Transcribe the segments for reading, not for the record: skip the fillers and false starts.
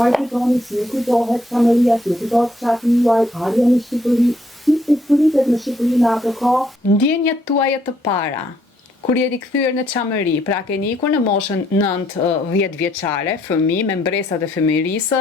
çfarë kujtoni, si kujtohet familja, si kujtohet fshati juaj, ardhja në Shqipëri, si eksperimentet në Shqipëri në ato kohë? Ndjenjat tuaja të para, kur jeni kthyer në çamëri, pra keni ikur në moshën 9-10 vjeçare, fëmijë me mbresat e fëmijërisë,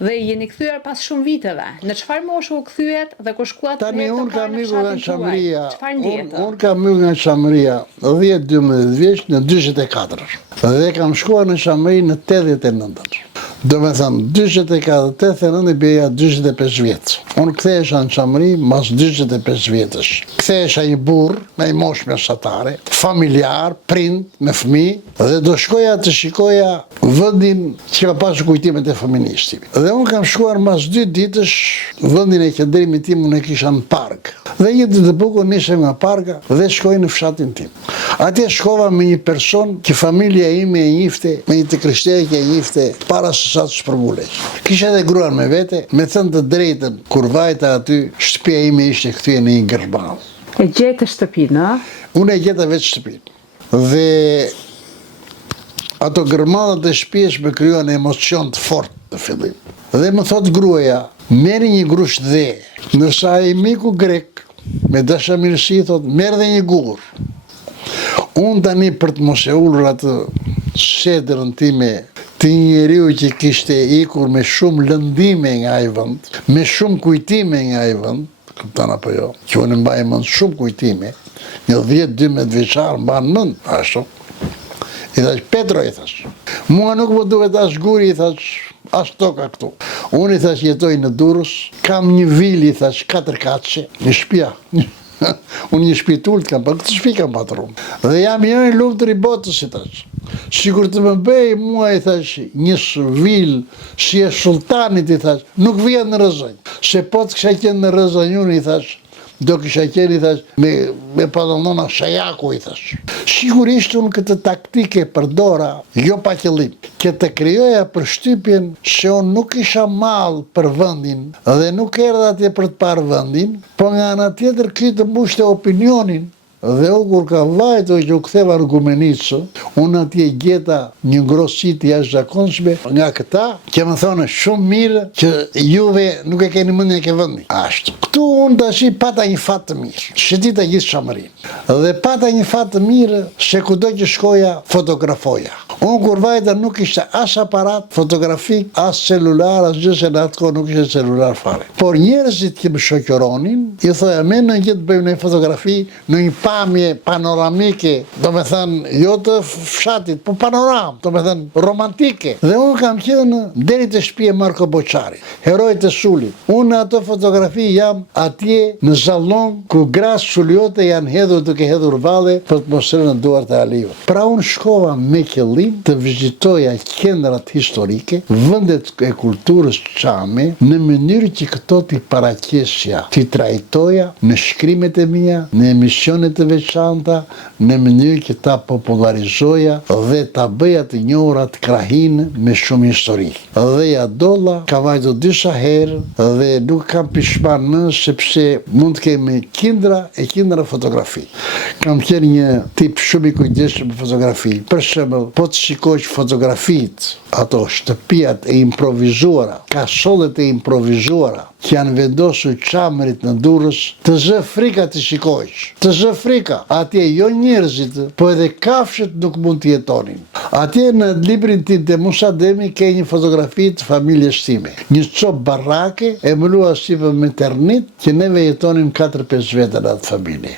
dhe jeni kthyer pas shumë viteve. Në çfarë moshë u kthyet dhe kur shkuat Tani unë kam ikur nga çamëria. Çfarë ndjete? Unë kam ikur nga çamëria 10-12 vjeç në 44. Dhe kam shkuar në çamëri në 89. Do me thëmë, 24-89 i beja 25 vjetë. Unë kthehesha në çamëri mas 25 vjetësh. Kthehesha një burr me një moshë mesatare, familjar, prind, me fëmijë, dhe do shkoja të shikoja vendin që ka pasur kujtimet e fëminishtimit. Dhe unë kam shkuar mas 2 ditësh vendin e qëndrimit tim, unë e kisha në park. Dhe një ditë të bukur nisem nga parka dhe shkoj në fshatin tim. Atje shkova me një person që familja ime e njifte, me një të krishterë që e njifte para se sa të shpërbulesh. Kisha edhe gruan me vete, me thënë të drejtën, kur vajta aty, shtëpia ime ishte kthyer në një gërball. E gjetë shtëpinë, a? Unë e gjeta vetë shtëpinë. Dhe ato gërmallat e shtëpisë më krijuan emocion të fortë në fillim. Dhe më thot gruaja, merri një grush dhe, ndërsa ai miku grek me dashamirësi thot, merr dhe një gur. Unë tani për të mos e ulur atë shedrën time të një njeriu që kishte ikur me shumë lëndime nga ai vend, me shumë kujtime nga ai vend, kupton apo jo, që unë mbaj mend shumë kujtime, një 10-12 vjeçar mban mend ashtu. I thash, Petro, i thash, mua nuk më duhet as guri, i thash, as toka këtu. Unë i thash jetoj në Durrës, kam një vilë, i thash, 4 katëshe, një shtëpia. Unë një shtëpi të ulët kam, për këtë shtëpi kam patruar. Dhe jam një luftër i botës, i thash. Sikur të më bëj mua, i thash, një vilë si e sultanit, i thash, nuk vjen në rëzënj. Se po të kisha qenë në rëzënj unë, i thash, do kisha qenë, i thash, me pantallona shajaku, i thash. Sigurisht unë këtë taktike përdora, jo pa qëllim, që të krijoja përshtypjen se unë nuk isha mall për vendin dhe nuk erdha atje për të parë vendin, po nga ana tjetër ky të mbushte opinionin. Dhe u kur ka vajtur që u ktheva në Gumenicë, unë atje gjeta një ngrohësi të jashtëzakonshme nga këta që më thonë shumë mirë që juve nuk e keni mendjen e ke vendi. Ashtu. Këtu unë tash pata një fat të mirë. Shëtita gjithë çamërinë. Dhe pata një fat të mirë se kudo që shkoja fotografoja. Unë kur vajta nuk ishte as aparat fotografik, as celular, as gjë se në atë kohë nuk ishte celular fare. Por njerëzit që më shoqëronin, i thoja me në gjithë bëjmë një fotografi në një pamje panoramike, do me thënë, jo të fshatit, po panoram, do me thënë, romantike. Dhe unë kam qenë deri te shtëpia e Marko Boçari, herojt e Sulit. Unë në ato fotografi jam atje në sallon ku gratë suliote janë hedhur duke hedhur valle për të mos rënë në duart e Aliut. Pra unë shkova me qëllim të vizitoja qendrat historike, vendet e kulturës çame, në mënyrë që këto t'i paraqesja, t'i trajtoja në shkrimet e mia, në emisionet të veçanta, në mënyrë që ta popularizoja dhe ta bëja të njohura të krahinë me shumë histori. Dhe ja dolla ka vajtur disa herë dhe nuk kam pishman më sepse mund të kemi qindra fotografi. Kam qenë një tip shumë i kujdesshëm me fotografi. Për shembull, po të shikosh fotografitë, ato shtëpiat e improvizuara, kasollet e improvizuara që janë vendosur çamërit në Durrës, të zë frika të shikosh. Të zë frika. Atje jo njerëzit, po edhe kafshët nuk mund të jetonin. Atje në librin tim të Musa Demi ke një fotografi të familjes time. Një copë barrake e mbuluar si për meternit që neve jetonim 4-5 vete në atë familje.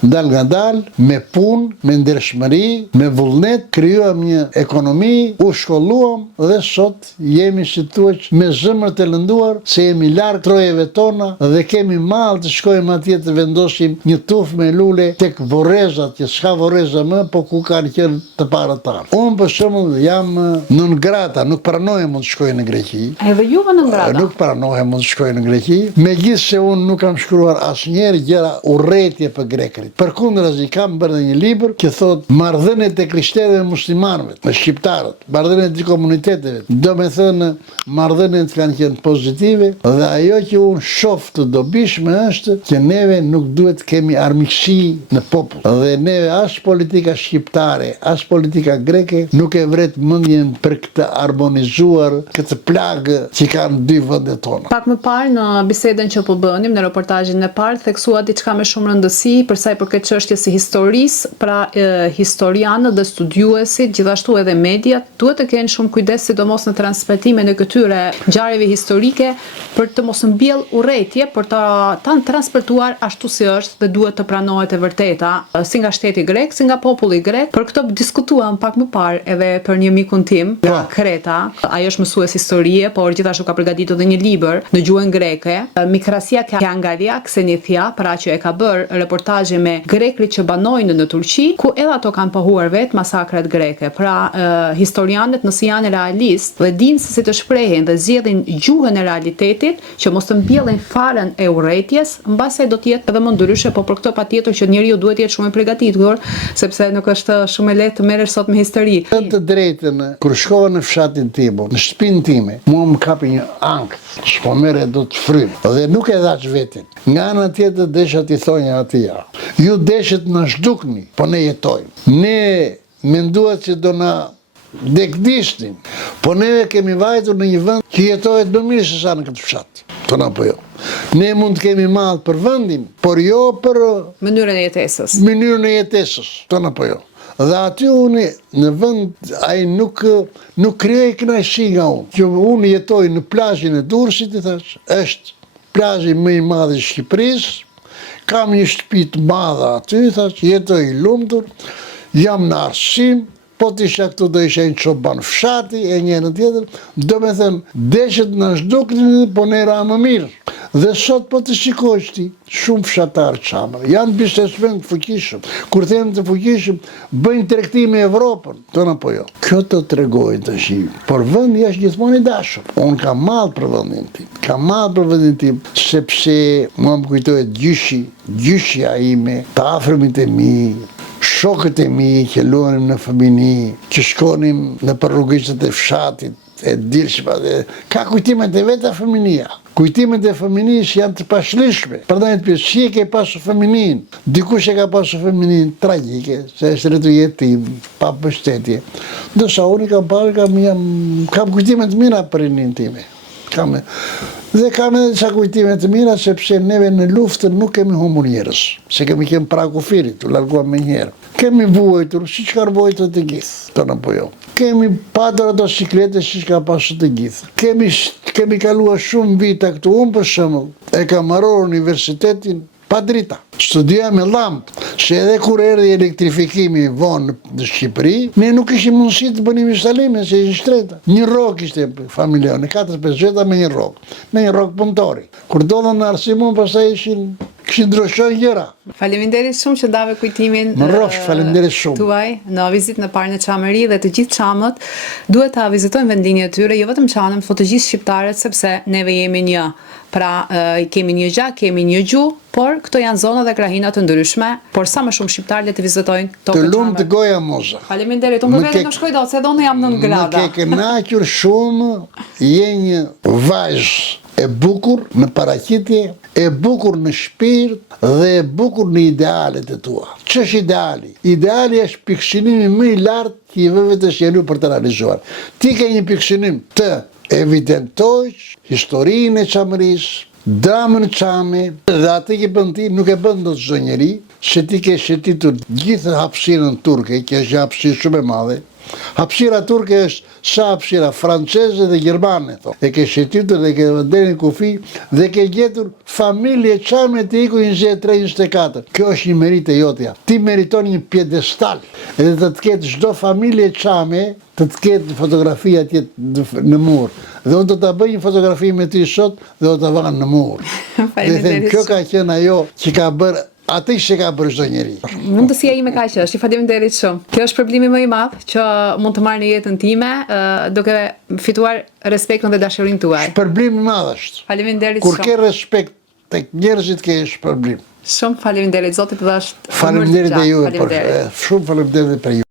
Dal nga dal, me punë, me ndershmëri, me vullnet, krijuam një ekonomi, u shkolluam dhe sot jemi si thuaj me zemër të lënduar se jemi larg trojeve tona dhe kemi mall të shkojmë atje të vendosim një tufë me lule tek vorrezat, që s'ka vorreza më, po ku kanë qenë të parët tanë. Unë për shembull jam non grata, nuk pranohem mund të shkoj në Greqi. Edhe juve non grata? Nuk pranohem mund të shkoj në Greqi, megjithse unë nuk kam shkruar asnjëherë gjëra urrëtie për Greqi. Bekrit. Përkundrazi kam bërë një libër që thot marrëdhëniet e krishterëve me muslimanëve, me shqiptarët, marrëdhëniet e komuniteteve. Do me thënë marrëdhëniet kanë qenë pozitive dhe ajo që unë shoh të dobishme është që neve nuk duhet kemi armiqësi në popull. Dhe neve as politika shqiptare, as politika greke nuk e vret mendjen për këtë harmonizuar, këtë plagë që kanë dy vendet tona. Pak më parë në bisedën që po bënim, në reportazhin e parë, theksua diçka me shumë rëndësi për sa i përket çështjes së historisë, pra historianët dhe studiuesit, gjithashtu edhe mediat, duhet të kenë shumë kujdes sidomos në transmetimin e këtyre ngjarjeve historike për të mos mbjell urrëtie, për ta transmetuar ashtu si është dhe duhet të pranohet e vërteta, si nga shteti grek, si nga populli grek. Për këtë diskutuam pak më parë edhe për një mikun tim nga Kreta. Ajo është mësues historie, por gjithashtu ka përgatitur edhe një libër në gjuhën greke, Mikrasia Kangaria Xenithia, pra që e ka bërë reportazhe me grekët që banojnë në Turqi, ku edhe ato kanë pohuar vetë masakrat greke. Pra historianët nëse janë realist dhe dinë se si të shprehen dhe zgjedhin gjuhën e realitetit, që mos të mbjellin farën e urrëties, mbase do të jetë edhe më ndryshe, po për këtë patjetër që njeriu duhet të jetë shumë i përgatitur, sepse nuk është shumë e lehtë të merresh sot me histori. Të drejtën, kur shkova në fshatin tim, në shtëpinë time, mua më kapi një ankth, s'po merre do të frym, dhe nuk e dhaç vetin. Nga ana tjetër desha t'i thonja atij, ju deshet na zhdukni, po ne jetojmë. Ne menduat që do na dekdishtin, po neve kemi vajtur në një vend që jetohet më mirë se sa në këtë fshat. Tonë apo jo. Ne mund të kemi mall për vendin, por jo për mënyrën e jetesës. Mënyrën e jetesës, tonë apo jo. Dhe aty unë në vend ai nuk krijoi kënaqësi nga unë. Që unë jetoj në plazhin e Durrësit, i thash, është plazhi më i madh i Shqipërisë. Kam një shtëpi të madhe aty, thash, jetoj i lumtur, jam në arsim, po të isha këtu do isha një çoban fshati e një në tjetër, do me thënë, deshet në zhduknin, po ne ra më mirë. Dhe sot po të shikosh ti, shumë fshatarë çamër, janë biznesmen të fuqishëm. Kur them të fuqishëm, bëjnë tregti me Evropën, tonë apo jo. Kjo të tregoj tash. Por vendi është gjithmonë i dashur. Unë kam mall për vendin tim. Kam mall për vendin tim, sepse mua më kujtohet gjyshja ime, të afërmit e mi, shokët e mi që luanim në fëmijëni, që shkonim në rrugëqet e fshatit, e dilshme, ka kujtimet e veta fëminia. Kujtimet e fëminis janë të pashlishme. Përdojnë të pjesë, që e ke pasur fëminin? Dikush e ka pasur fëminin tragjike, se është rritu jetim, pa mbështetje. Ndërsa unë kam kujtimet mira për rinin time. Dhe kam edhe disa kujtimet të mira, sepse neve në luftën nuk kemi humbur njerëz, se kemi pragu firit, u larguam me njerë. Kemi vuajtur, siç kanë vuajtur të gjithë, tonë apo jo. Kemi patur ato siklete siç ka pasur të gjithë. Kemi kaluar shumë vite këtu, unë për shembull, e kam marrë universitetin pa drita. Studia me llampë, se edhe kur erdhi elektrifikimi vonë në Shqipëri, ne nuk kishim mundësi të bënim instalime, se ishin shtreta. Një rrok ishte familja, në 4-5 veta me një rrok punëtori. Kur dolën në arsimon, pastaj kishin ndryshuar gjëra. Faleminderit shumë që ndave kujtimin faleminderit shumë tuaj në vizitën e parë në Çamëri, dhe të gjithë çamët duhet ta vizitojnë vendin e tyre, jo vetëm çanën, por të gjithë shqiptarët, sepse neve jemi një. Pra kemi një gjak, kemi një gjuhë, por këto janë zona dhe krahina të ndryshme, por sa më shumë shqiptarë le të vizitojnë tokën Çamër. Të lumt goja moza. Faleminderit. Unë vetë nuk shkoj dot, se donë jam 9 grada. Më ke kënaqur shumë, je një vajzë e bukur në paraqitje, e bukur në shpirt dhe e bukur në idealet e tua. Ç'është ideali? Ideali është pikëqëllimi më i lartë që i vë vetes jenu për të realizuar. Ti ke një pikëqëllim të evidentojsh historinë e Çamërisë, dramën Çame, dhe atë që bën ti nuk e bën dot çdo njeri, se ti ke shëtitur gjithë hapësirën turke, që është hapësirë shumë e madhe. Hapësira turke është sa hapësira franceze dhe gjermane, e ke shëtitur dhe ke deri në kufi dhe ke gjetur familje Çame të iku 23-24. Kjo është një merit e jotja. Ti meriton një piedestal, edhe të ketë çdo familje Çame, të ketë fotografia tjetë në mur. Dhe unë do të bëj një fotografi me ty sot dhe do të vanë në mur. Dhe them, kjo ka qenë ajo që ka bërë atë që ka bërë çdo njeri. Mundësia ime kaq është. Faleminderit shumë. Kjo është problemi më i madh që mund të marr në jetën time, duke fituar respektin dhe dashurinë tuaj. Problem i madh është. Faleminderit shumë. Kur ke respekt tek njerëzit ke shpërblim. Shumë faleminderit zotit dhe është Faleminderit e juve, Faleminderit. shumë faleminderit për ju.